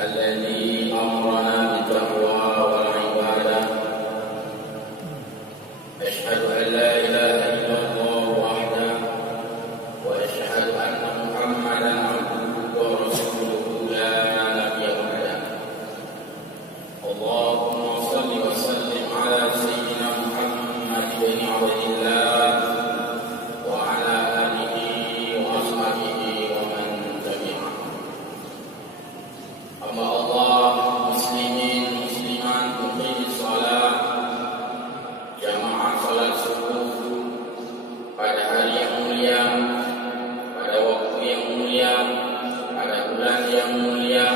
الذي أمرنا بالتقوى والعبادة. أشهد أن لا إله إلا الله وحده وأشهد أن محمدا عبده ورسوله لا نبي بعده. اللهم صل وسلم على سيدنا محمد بن عبد الله وعلى آله وأصحابه ومن تبعهم. أما الله muslimin muslimat muqimis salat jamaah salat subuh pada hari yang mulia, pada waktu yang mulia, pada bulan yang mulia,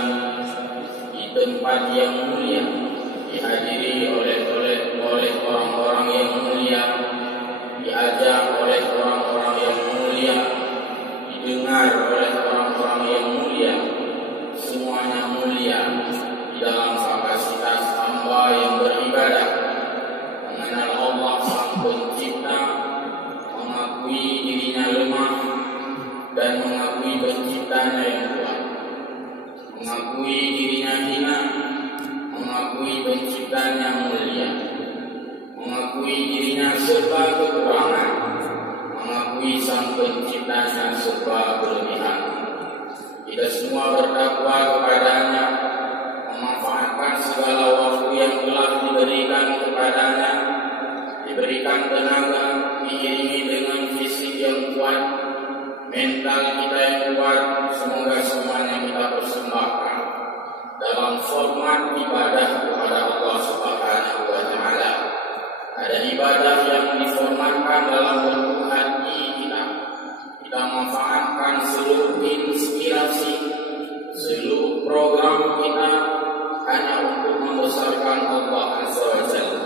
di tempat yang mulia, dihadiri oleh orang-orang yang mulia, diajak oleh orang-orang yang mulia, didengar oleh orang-orang yang mulia, semuanya mulia di dalam kapasitas hamba yang beribadah, mengenal Allah Sang Pencipta, mengakui dirinya lemah dan mengakui penciptanya yang kuat, mengakui dirinya hina, mengakui penciptanya mulia, mengakui dirinya serba kekurangan, mengakui Sang Penciptanya serba berlebihan. Kita semua bertakwa kepadanya, memanfaatkan segala waktu yang telah diberikan kepadanya, diberikan tenaga, diiringi dengan fisik yang kuat, mental kita yang kuat. Semoga semuanya kita persembahkan dalam format ibadah kepada Allah Subhanahu wa Ta'ala. Ada ibadah yang diformatkan dalam bentuk hati kita. Kita manfaatkan seluruh inspirasi, seluruh program kita hanya untuk membesarkan Allah Azza wa Jalla.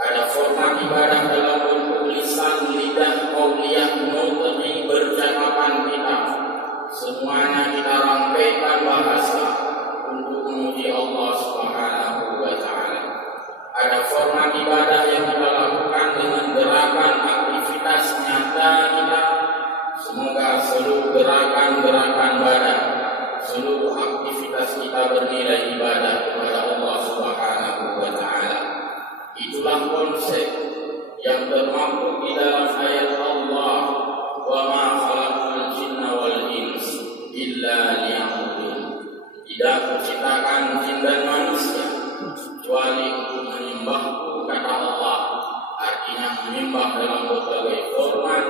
Ada format ibadah dalam bentuk lisan, lidah, qauliyah, mutlaqi, percakapan kita. Semuanya kita rangkaikan bahasa untuk memuji Allah Subhanahu wa Ta'ala. Ada format ibadah yang kita lakukan dengan gerakan aktivitas nyata kita. Semoga seluruh gerakan-gerakan badan, seluruh aktivitas kita bernilai ibadah kepada Allah Subhanahu wa Ta'ala. Itulah konsep yang termaktub di dalam ayat Allah, wa ma khalaqtul jinna wal ins illa liya'budun. Tidak kuciptakan jin dan manusia kecuali untuk menyembahku, kata Allah. Artinya menyembah dalam berbagai format,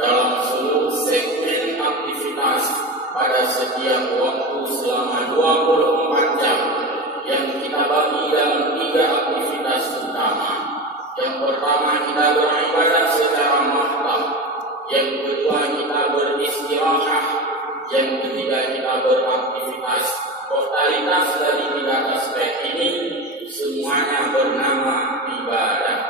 dalam seluruh segmen aktivitas pada setiap waktu selama 24 jam yang kita bagi dalam 3 aktivitas utama. Yang pertama, kita beribadah secara mahtab. Yang kedua, kita beristirahat. Yang ketiga, kita beraktivitas. Totalitas dari 3 aspek ini semuanya bernama ibadah.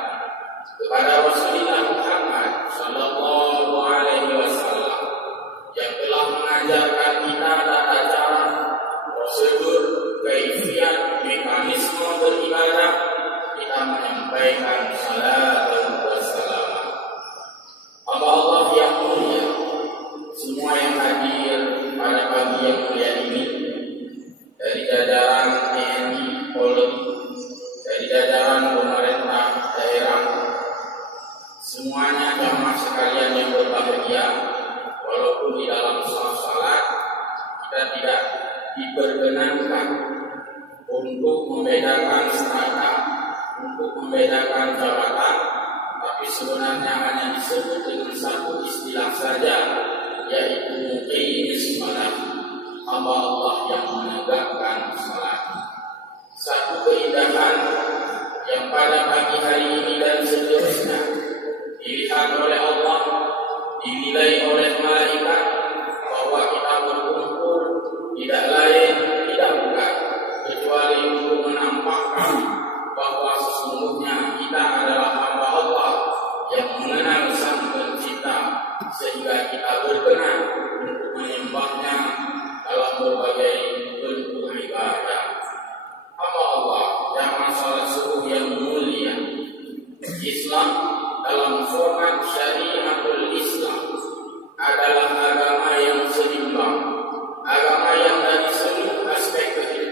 Kepada Rasulullah Muhammad sallallahu alaihi wasallam yang telah mengajarkan kita tata cara, prosedur, kaifiat, mekanisme beribadah, kita menyampaikan salam wa salam. Allah yang mulia, semua yang hadir pada pagi yang mulia ini, dari jajaran TNI, Polri, dari jajaran pemerintah daerah, semuanya jamaah sekalian yang berbahagia. Walaupun di dalam salat kita tidak diperkenankan untuk membedakan strata, untuk membedakan jabatan, tapi sebenarnya hanya disebut dengan satu istilah saja, yaitu muqimis salat, hamba Allah yang menegakkan salat. Satu keindahan yang pada pagi hari ini dan seterusnya dilihat oleh Allah, dinilai oleh malaikat, bahwa kita berkumpul tidak lain, tidak bukan, kecuali untuk menampakkan bahwa sesungguhnya kita adalah hamba Allah yang mengenal Sang Pencipta, sehingga kita berkenan untuk menyembahnya dalam berbagai bentuk ibadah. Hamba Allah jamaah salat subuh yang mulia, Islam dalam format syariatul Islam adalah agama yang seimbang, agama yang dari seluruh aspek kehidupan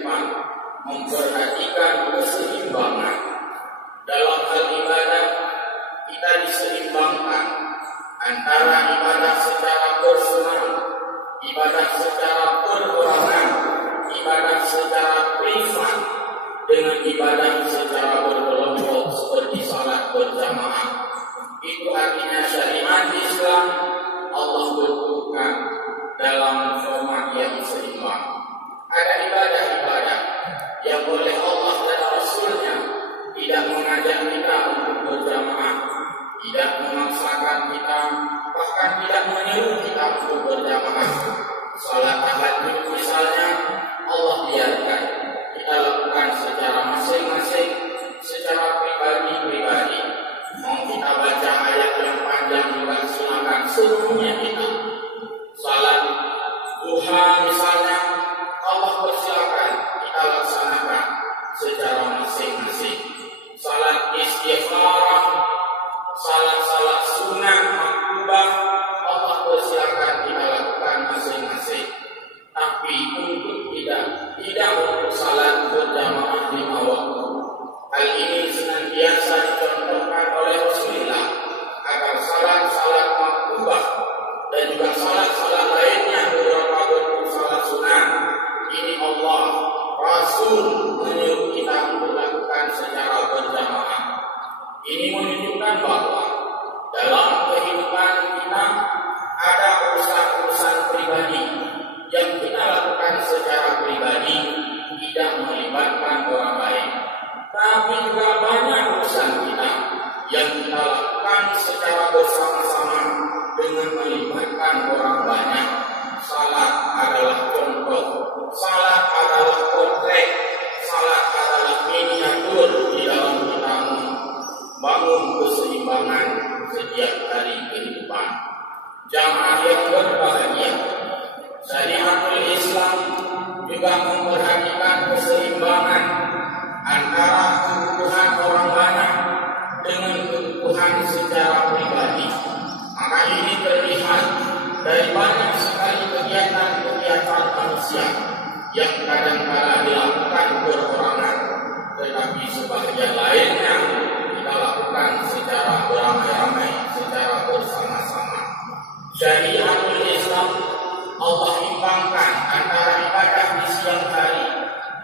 dengan ibadah secara berkelompok seperti salat berjamaah. Itu artinya syariat Islam Allah bentukkan dalam format yang seimbang. Ada ibadah-ibadah yang oleh Allah dan Rasulnya tidak mengajak kita untuk berjamaah, tidak memaksakan kita, bahkan tidak menyuruh kita untuk berjamaah. Salat tahajud misalnya Allah biarkan kita lakukan secara masing-masing, secara pribadi-pribadi. Mau kita baca ayat yang panjang juga silakan, seluruhnya kita. Salat duha misalnya Allah persilakan kita laksanakan secara masing-masing. Salat istighfar, salat sunat maktubah Allah persilakan kita lakukan masing-masing. Tapi untuk tidak untuk salat berjamaah 5 waktu. Hal ini senantiasa dicontohkan oleh Rasulullah agar salat maktubah dan juga salat lainnya, beberapa bentuk salat sunat ini Allah Rasul menyuruh kita untuk lakukan secara berjamaah. Ini menunjukkan bahwa dalam kehidupan kita ada urusan-urusan pribadi yang kita lakukan secara pribadi, tidak melibatkan orang lain. Tapi juga banyak urusan kita yang kita lakukan secara bersama-sama dengan melibatkan orang banyak. Salat adalah contoh, salat adalah potret, salat adalah miniatur di dalam kita membangun keseimbangan setiap hari kehidupan. Jamaah yang berbahagia, syariatul Islam juga memperhatikan keseimbangan antara kebutuhan orang banyak dengan kebutuhan secara pribadi. Maka ini terlihat dari banyak sekali kegiatan-kegiatan manusia yang kadang-kala dilakukan berorangan, tetapi sebagian lainnya kita lakukan secara beramai-ramai, secara bersama-sama. Syariatul Islam Allah imbangkan antara ibadah di siang hari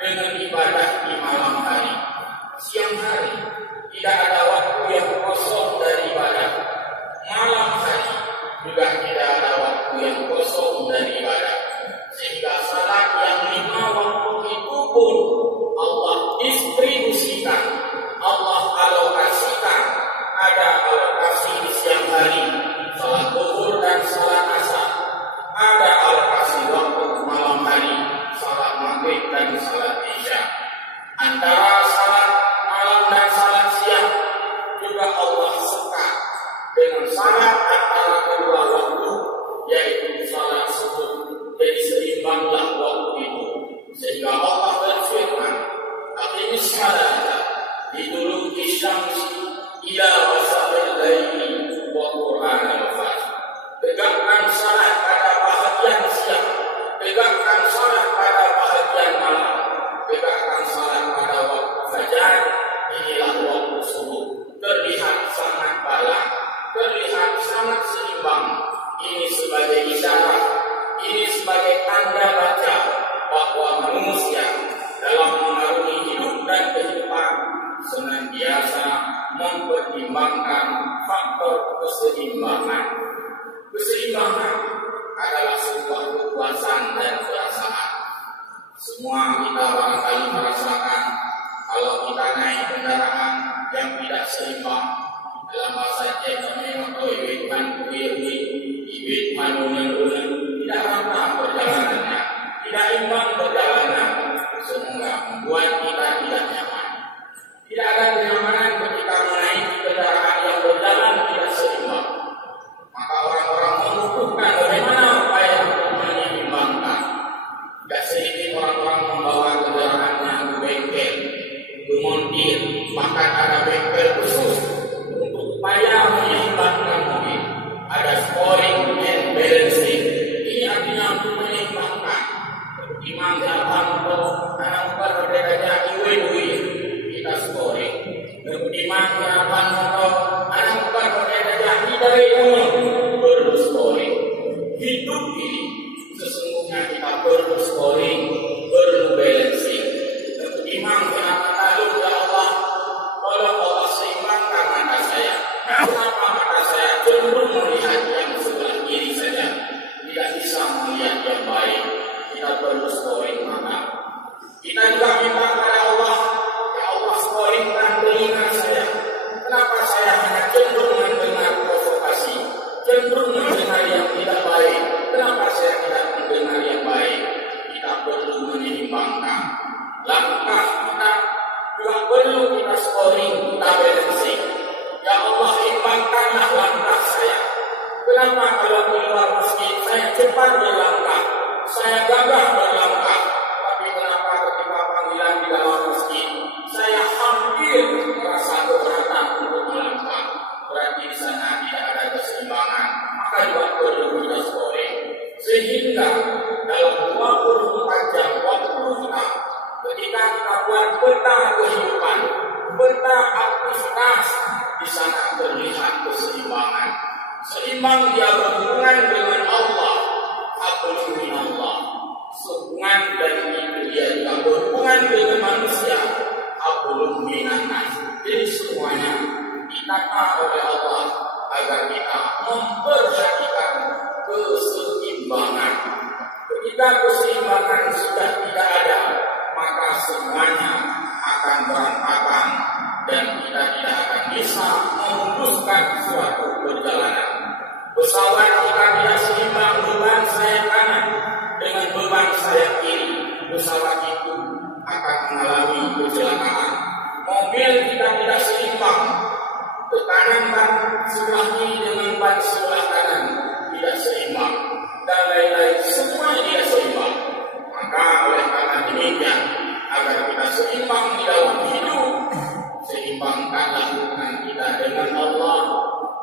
dengan ibadah di malam hari. Siang hari tidak ada waktu yang kosong dari ibadah. Malam hari juga tidak ada waktu yang kosong dari ibadah. Sehingga salat yang 5 waktu itu pun Allah distribusikan, Allah alokasikan. Ada alokasi di siang hari, salat zuhur dan salat asar. Ada alokasi waktu malam hari, salat maghrib dan salat isya. Antara salat malam dan salat siang juga Allah sekat dengan salat antara kedua waktu, yaitu salat subuh. Jadi seimbanglah waktu itu, sehingga Allah berfirman, aqimis salata liduluki syamsi ila ghasaqil laili wa qur'anal fajr. Tegakkan salat pada bahagian siang, tegakkan salat pada bahagian malam, tegakkan salat pada waktu fajar. Inilah waktu subuh. Terlihat sangat balas, terlihat sangat seimbang. Ini sebagai isyarat, ini sebagai tanda baca bahwa manusia dalam mengarungi hidup dan kehidupan senantiasa mempertimbangkan faktor keseimbangan. Keseimbangan adalah sebuah kepuasan dan perasaan. Semua kita barangkali merasakan kalau kita naik kendaraan yang tidak seimbang, dalam bahasa Cina atau ibitman tidak rata perjalanannya, tidak imbang perjalanan, sehingga membuat kita tidak nyaman. Tidak ada kenyamanan ketika menaiki kendaraan yang berjalan tidak seimbang. Maka orang-orang membutuhkan bagaimana upaya untuk menyeimbangkan. Tidak sedikit orang-orang membawa kendaraannya ke bengkel, ke montir, bahkan ada bengkel khusus untuk upaya menyeimbangkan mobil. Ada scoring and balancing. Ini artinya untuk menyeimbangkan. Imam 80 Kita juga minta kepada Allah, ya Allah scoringkan telinga saya. Kenapa saya hanya cenderung mendengar provokasi, cenderung mendengar yang tidak baik? Kenapa saya tidak mendengar yang baik? Kita perlu menyeimbangkan langkah kita, juga perlu kita scoring, kita balancing. Ya Allah, imbangkanlah langkah saya. Kenapa kalau di luar masjid saya cepat berlangkah, saya gagah berlangkah, tapi kenapa ketika panggilan di dalam masjid saya hampir merasa keberatan untuk melangkah? Berarti di sana tidak ada keseimbangan. Maka juga perlu kita scoring, sehingga dalam 24 jam waktu kita, ketika kita buat peta kehidupan, peta aktivitas, di sana terlihat keseimbangan. Seimbang dia berhubungan dengan Allah, hablum minallah. Hubungan dari itu dia juga berhubungan dengan manusia, hablum minannas. Jadi semuanya ditata oleh Allah agar kita memperhatikan keseimbangan. Ketika keseimbangan sudah tidak ada, maka semuanya akan berantakan dan kita tidak akan bisa memuluskan suatu perjalanan. Pesawat jika tidak seimbang beban sayap kanan dengan beban sayap kiri, pesawat itu akan mengalami kecelakaan. Mobil jika tidak seimbang, tekanan ban sebelah kiri dengan ban sebelah kanan tidak seimbang, dan lain-lain, semuanya tidak seimbang. Maka oleh karena demikian, agar kita seimbang di dalam hidup, seimbangkanlah hubungan kita dengan Allah,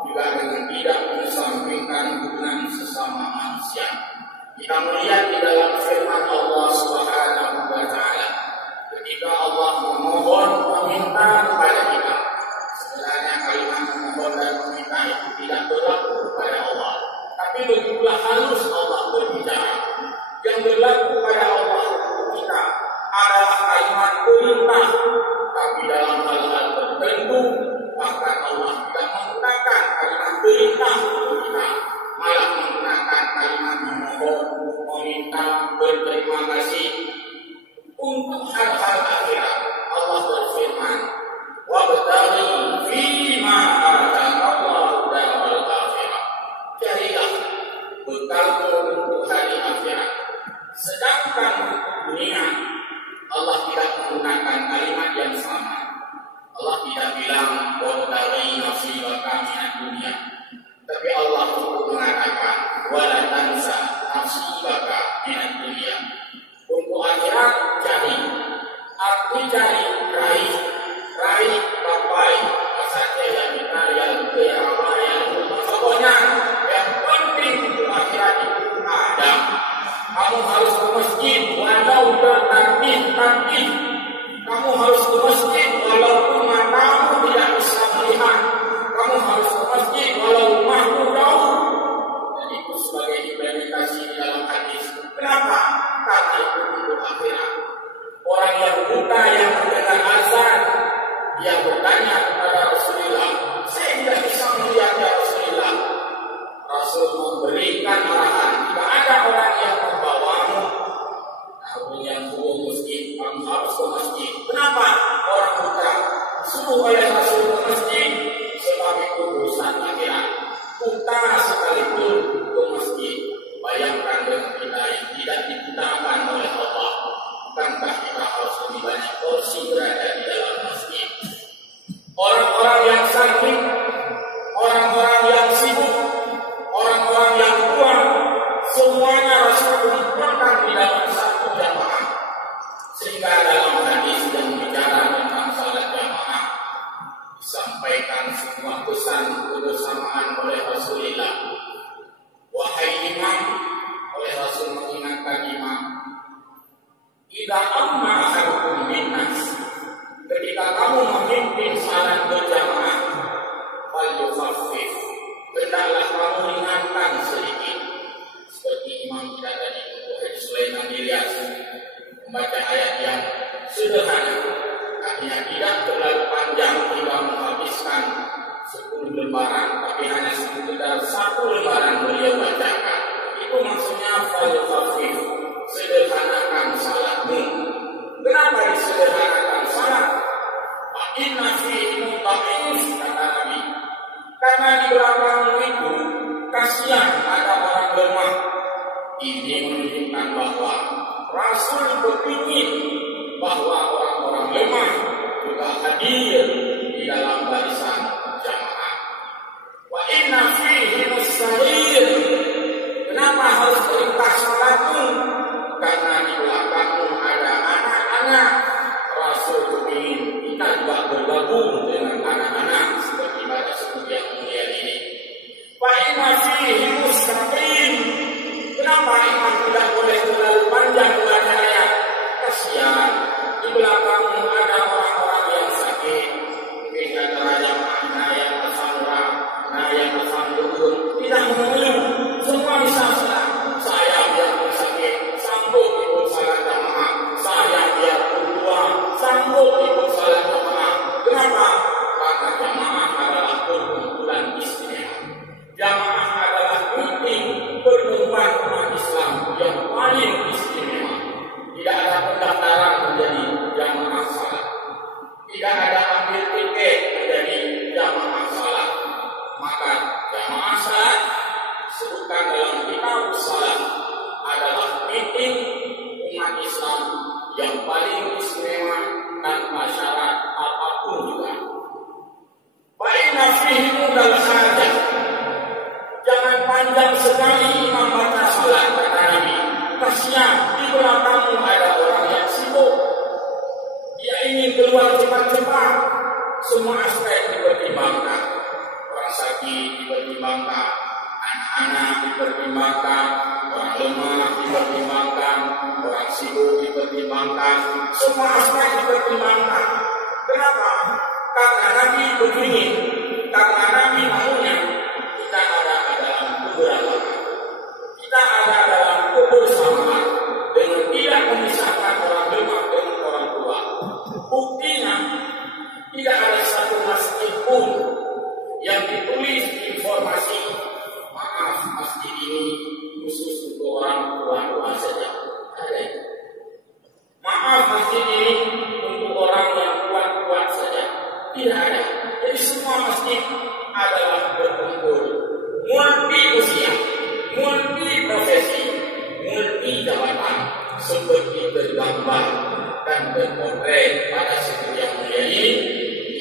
juga dengan tidak mengesampingkan hubungan sesama manusia. Kita melihat di dalam firman Allah Subhanahu wa Ta'ala, ketika Allah memohon, meminta kepada kita, sebenarnya kalimat memohon dan meminta itu tidak berlaku kepada Allah, tapi begitulah halus Allah berbicara. Yang berlaku pada Allah untuk kita adalah kalimat perintah, tapi dalam hal-hal tertentu bahkan Allah tidak menggunakan kalimat perintah untuk kita, malah menggunakan kalimat memohon, meminta, berterima kasih. Untuk hal-hal akhirat Allah berfirman, wabtaghi fima ataakallahu daral akhirah. Carilah bekalmu untuk hari akhirat. Sedangkan untuk dunia Allah tidak menggunakan kalimat yang sama. Allah tidak bilang wabtaghi nasibaka minad dunya, tapi Allah mengatakan wala tansa nasibaka minad dunya. Untuk akhirat cari, arti cari, raih, capai, asatnya yang kita yang pokoknya yang penting untuk akhirat itu ada. Kamu harus ke masjid walau tertatih. Kamu harus ke masjid walaupun matamu tidak bisa melihat. Kamu harus ke masjid walau rumahmu jauh. Dan itu sebagai implementasi di dalam hadis. Kenapa? Karena itu untuk akhirat. Orang yang buta yang mendengar azan, dia bertanya kepada Rasulullah, saya tidak bisa melihat ya Rasulullah. Rasul memberikan arahan, tidak ada orang yang membawamu, namun yang suruh masjid, kamu harus ke masjid. Kenapa orang buta suruh oleh Rasul ke masjid? Sebagai urusan akhirat. Buta sekalipun ke masjid. Bayangkan dengan kita yang tidak dibutakan oleh Allah, bukankah kita harus lebih banyak porsi berada di dalam masjid? Orang-orang yang sakit, orang-orang yang sibuk, orang-orang yang tua, semuanya Rasul kumpulkan di dalam satu jamaah. Sehingga dalam hadis yang bicara tentang salat jamaah disampaikan sebuah pesan kebersamaan oleh Rasulullah. Wahai imam, oleh Rasul mengingatkan imam, idza amma ahadukum minnas, ketika kamu memimpin salat berjamaah, fal yukhaffif, hendaklah kamu ringankan sedikit. Seperti imam kita tadi untuk Sulaiman Ilyas membaca ayat yang sederhana, artinya tidak terlalu panjang hingga menghabiskan 10 lembaran, tapi hanya sekitar 1 lembaran beliau bacakan. Itu maksudnya fal yukhaffif, sederhanakan salatmu. Kenapa kepingin bahwa orang-orang lemah juga hadir di dalam barisan jamaah. Wa inna fihi mustahil. Kenapa harus perintah salatmu? Karena di belakangmu ada anak-anak. Rasul kepingin kita juga bergabung dengan anak-anak seperti pada suku yang mulia ini. Wa inna fihi mustaqim. Kenapa imam tidak boleh terlalu panjang bacanya? Kasihan di belakangmu ada orang-orang yang sakit. Mungkin antara jamaahnya yang bersandar, yang bersandar tidak mengeluh. Semua bisa salat. Saya biarpun sakit, sanggup ikut salat jamaah. Saya biarpun tua, sanggup ikut salat jamaah. Kenapa? Karena jamaah adalah perkumpulan istimewa. Jamaah adalah meeting pertemuan umat Islam yang paling istimewa. Tidak ada pendaftaran menjadi jamaah salat. Tidak ada ambil tiket menjadi jamaah salat. Maka jamaah salat disebutkan dalam kitab salat adalah meeting umat Islam yang paling istimewa tanpa syarat apapun juga. Fa'inna fihi mudal hajat. Jangan panjang sekali imam baca salat, kata Nabi. Kasihan di belakangmu ada orang yang sibuk. Dia ingin keluar cepat-cepat. Semua aspek dipertimbangkan. Orang sakit dipertimbangkan, anak-anak dipertimbangkan, orang lemah dipertimbangkan, orang sibuk dipertimbangkan. Semua aspek dipertimbangkan. Kenapa? Karena Nabi begini. Karena Nabi maunya kita ada dalam keberagaman. Kita ada dalam kebersamaan dengan tidak memisahkan orang lemah dengan orang tua. Buktinya tidak ada satu masjid pun yang ditulis informasi maaf masjid ini khusus untuk orang tua saja. Ada. Maaf masjid ini untuk orang yang kuat saja. Tidak ada. Jadi semua masjid adalah berkumpul multi usia, multi profesi, multi jabatan, seperti bergambar dan berpotret pada suku yang mulia ini.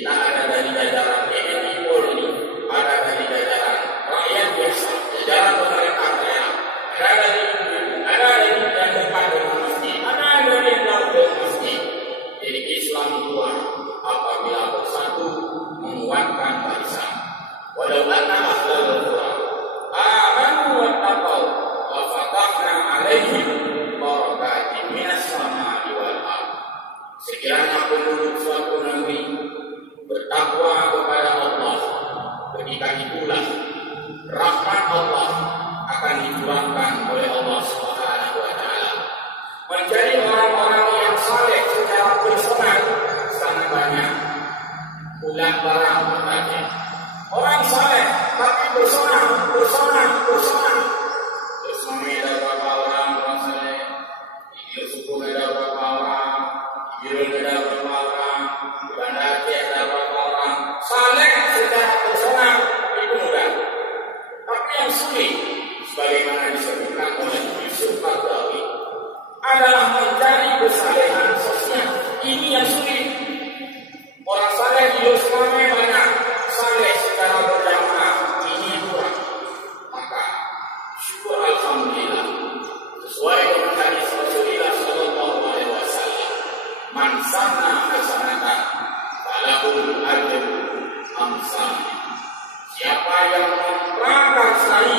Kita ada dari jajaran TNI Polri, ada dari jajaran rakyat biasa, jajaran pemerintah daerah, ada dari yang dekat dengan masjid, ada dari yang jauh dengan masjid. Jadi Islam kuat apabila bersatu menguatkan barisan. Walau anna ahlal qura amanu wattaqau la fatahna 'alaihim barakatin minas sama'i wal ardh. Sekiranya penduduk suatu negeri bertakwa kepada Allah, ketika itulah rahmat Allah akan dicurahkan oleh Allah Subhanahu wa taala. Menjadi orang-orang yang saleh secara personal sangat banyak. Ulang barang saja. Orang saleh tapi personal. Bersama ada berapa orang saleh? Di suku ada berapa orang? Di ada berapa orang? Di Banda Aceh ada berapa orang? Saleh secara personal itu mudah. Tapi yang sulit, sebagaimana disebutkan oleh Yusuf Qaradawi, adalah mencari kesalehan sosial. Ini yang sulit. Orang saleh di Islamnya banyak, saleh secara berjamaah ini kurang. Maka syukur alhamdulillah sesuai dengan hadis Rasulullah sallallahu alaihi wasallam, man sanna hasanatan falahul ajr amsal. Siapa yang memprakarsai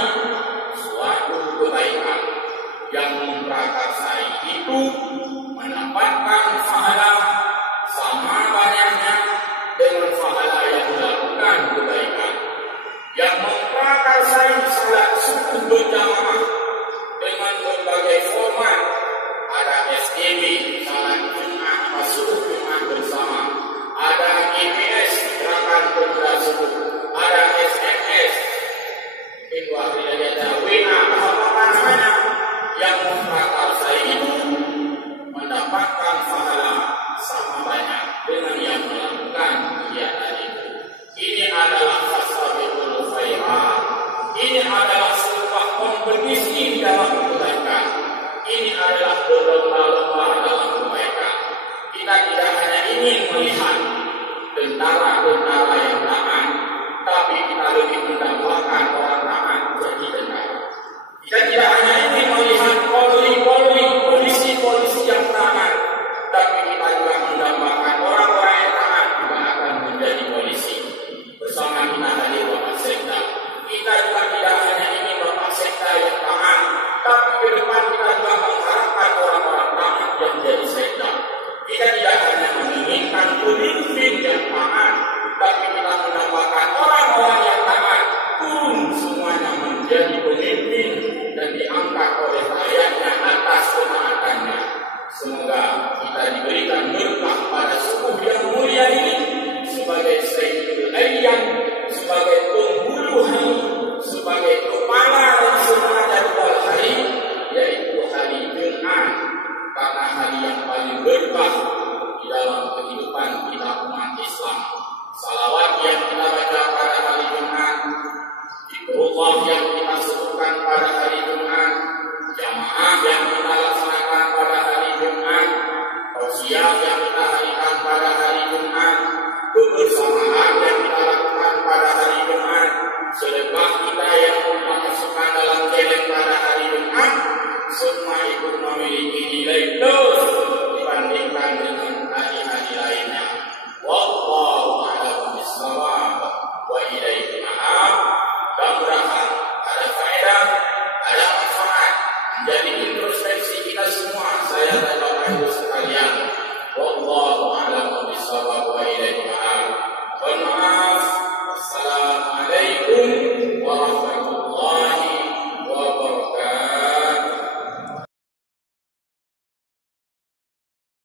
suatu kebaikan, yang memprakarsai itu mendapatkan pahala sama banyaknya dengan pahala yang melakukan kebaikan. Yang memprakarsai salat subuh berjamaah dengan berbagai format, ada SDB, salat Jumat masuk Jumat bersama, ada GPS, gerakan pemuda subuh, ada SMS, itu artinya ada WA, apa namanya, yang memprakarsai itu mendapatkan pahala sama banyak dengan yang melakukan kegiatan itu. Ini adalah fasabiqul khairat. Ini adalah sebuah kompetisi ingin melihat tentara-tentara yang taat, tapi kita lebih mendambakan orang taat jadi tentara. Kita tidak hanya ingin melihat polisi-polisi yang taat, tapi kita juga mendambakan orang-orang yang taat juga akan menjadi polisi. Bersama kita hadir Bapak Sekda. Kita juga tidak hanya ingin Bapak Sekda yang taat, tapi ke depan kita juga mengharapkan orang-orang taat yang jadi sekda. Kita tidak hanya menginginkan pemimpin yang taat, tapi kita menambahkan orang-orang yang taat pun semuanya menjadi pemimpin dan diangkat oleh rakyatnya atas ketaatannya. Semoga kita diberikan berkah pada subuh yang mulia ini sebagai Sayyidul Ayyam, sebagai penghulu hari, sebagai kepala dari semua jadwal hari, yaitu hari Jumat, karena hari yang paling berkah di dalam kehidupan kita umat Islam. Salawat yang kita baca pada hari Jumat, zikrullah yang kita sebutkan pada hari Jumat, jamaah yang kita laksanakan pada hari Jumat, tausiah yang kita hadirkan pada hari Jumat, kebersamaan yang kita lakukan pada hari Jumat, sedekah kita yang kita masukkan dalam challenge pada hari Jumat, semua itu memiliki nilai plus dibandingkan dengan hari-hari lainnya. Wallahu a'lam bishawab wa ilaihi ma'ab. Mudah-mudahan ada faedah, ada manfaat, menjadi introspeksi kita semua, saya dan Bapak Ibu sekalian. Wallahu a'lam bishawab wa ilaihi ma'ab. Mohon maaf. Assalamualaikum warahmatullahi